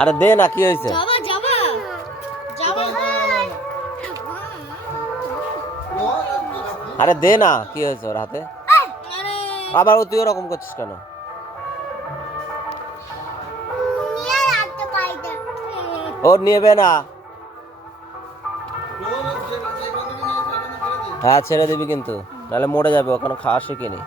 আরে দে না, কি হয়েছে? আরে দে না, কি হয়েছে ওর হাতে? আবার তুই ওরকম করছিস কেন? ও নেবে না। হ্যাঁ ছেড়ে দিবি কিন্তু, নাহলে মরে যাবে, ওখানে খাওয়া শিখিনি।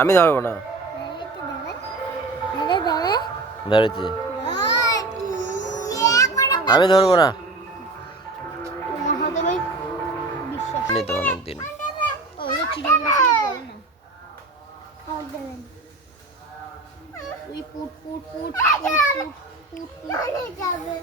আমি ধরবো না, ধরেছি আমি ধরবো না, তো অনেকদিন যাবে